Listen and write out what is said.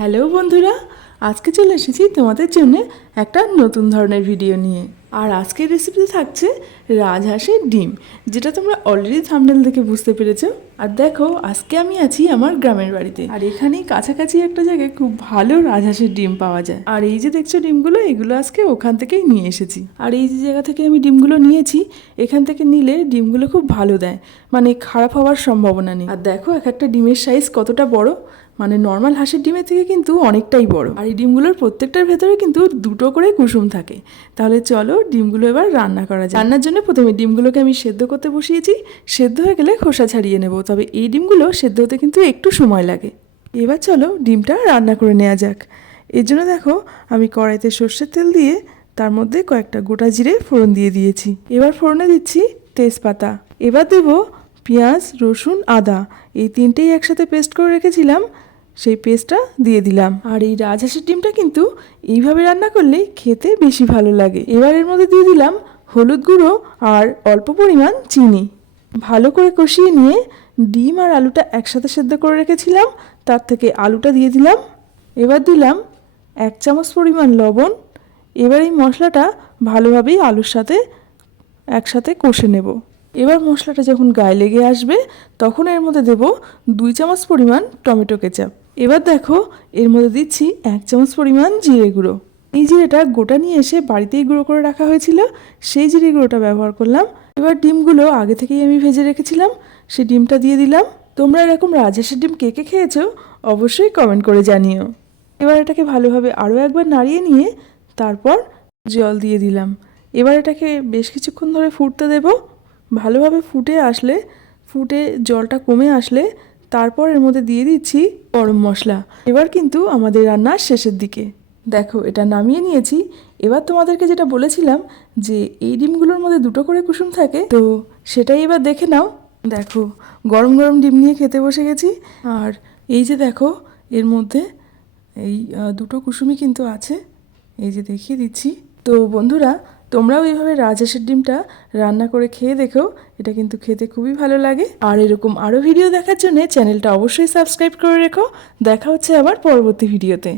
Hello বন্ধুরা, আজকে চলে এসেছি তোমাদের জন্য একটা নতুন ধরনের ভিডিও নিয়ে। আর আজকের রেসিপিতে থাকছে রাজহাঁসের ডিম, যেটা তোমরা অলরেডি থাম্বনেল দেখে বুঝতে পেরেছো। আর দেখো, আজকে আমি আছি আমার গ্রামের বাড়িতে, আর এখানেই কাছাকাছি একটা জায়গায় খুব ভালো রাজহাঁসের ডিম পাওয়া যায়। আর এই যে দেখছো ডিমগুলো, এগুলো আজকে ওখান থেকেই নিয়ে এসেছি। আর এই যে জায়গা থেকে আমি ডিমগুলো নিয়েছি, এখান থেকে নিলে ডিমগুলো খুব ভালো দেয়, মানে খারাপ হওয়ার সম্ভাবনা নেই। আর দেখো এক একটা ডিমের সাইজ কতটা বড়, মানে নর্মাল হাঁসের ডিমের থেকে কিন্তু অনেকটাই বড়। আর এই ডিমগুলোর প্রত্যেকটার ভেতরে কিন্তু দুটো করে কুসুম থাকে। তাহলে চলো ডিমগুলো এবার রান্না করা যায়। রান্নার জন্য প্রথমে ডিমগুলোকে আমি সেদ্ধ করতে বসিয়েছি। সেদ্ধ হয়ে গেলে খোসা ছাড়িয়ে নেব, তবে এই ডিমগুলো সেদ্ধ হতে কিন্তু একটু সময় লাগে। এবার চলো ডিমটা রান্না করে নেওয়া যাক। এর জন্য দেখো, আমি কড়াইতে সর্ষের তেল দিয়ে তার মধ্যে কয়েকটা গোটা জিরে ফোড়ন দিয়ে দিয়েছি। এবার ফোড়নে দিচ্ছি তেজপাতা। এবার দেব পেঁয়াজ, রসুন, আদা, এই তিনটেই একসাথে পেস্ট করে রেখেছিলাম, সেই পেস্টটা দিয়ে দিলাম। আর এই রাজহাঁসের ডিমটা কিন্তু এইভাবে রান্না করলে খেতে বেশি ভালো লাগে। এবার এর মধ্যে দিয়ে দিলাম হলুদ গুঁড়ো আর অল্প পরিমাণ চিনি। ভালো করে কষিয়ে নিয়ে ডিম আর আলুটা একসাথে সেদ্ধ করে রেখেছিলাম, তার থেকে আলুটা দিয়ে দিলাম। এবার দিলাম 1 চামচ পরিমাণ লবণ। এবার এই মশলাটা ভালোভাবেই আলুর সাথে একসাথে কষে নেব। এবার মশলাটা যখন গায়ে লেগে আসবে, তখন এর মধ্যে দেব 2 চামচ পরিমাণ টমেটো কেচাপ। এবার দেখো, এর মধ্যে দিচ্ছি 1 চামচ পরিমাণ জিরে গুঁড়ো। এই জিরেটা গোটা নিয়ে এসে বাড়িতেই গুঁড়ো করে রাখা হয়েছিল, সেই জিরে গুঁড়োটা ব্যবহার করলাম। এবার ডিমগুলো আগে থেকেই আমি ভেজে রেখেছিলাম, সেই ডিমটা দিয়ে দিলাম। তোমরা এরকম রাজহাঁসের ডিম কে কে খেয়েছো অবশ্যই কমেন্ট করে জানিও। এবার এটাকে ভালোভাবে আরও একবার নাড়িয়ে নিয়ে তারপর জল দিয়ে দিলাম। এবার এটাকে বেশ কিছুক্ষণ ধরে ফুটতে দেব। ভালোভাবে ফুটে জলটা কমে আসলে তারপর এর মধ্যে দিয়ে দিচ্ছি গরম মশলা। এবার কিন্তু আমাদের রান্নার শেষের দিকে। দেখো, এটা নামিয়ে নিয়েছি। এবার তোমাদেরকে যেটা বলেছিলাম যে এই ডিমগুলোর মধ্যে দুটো করে কুসুম থাকে, তো সেটাই এবার দেখে নাও। দেখো, গরম গরম ডিম নিয়ে খেতে বসে গেছি। আর এই যে দেখো, এর মধ্যে এই দুটো কুসুমই কিন্তু আছে, এই যে দেখিয়ে দিচ্ছি। তো বন্ধুরা, তোমরাও এইভাবে রাজহাঁসের ডিমটা রান্না করে খেয়ে দেখো, এটা কিন্তু খেতে খুবই ভালো লাগে। আর এরকম আরও ভিডিও দেখার জন্য চ্যানেলটা অবশ্যই সাবস্ক্রাইব করে রেখো। দেখা হচ্ছে আবার পরবর্তী ভিডিওতে।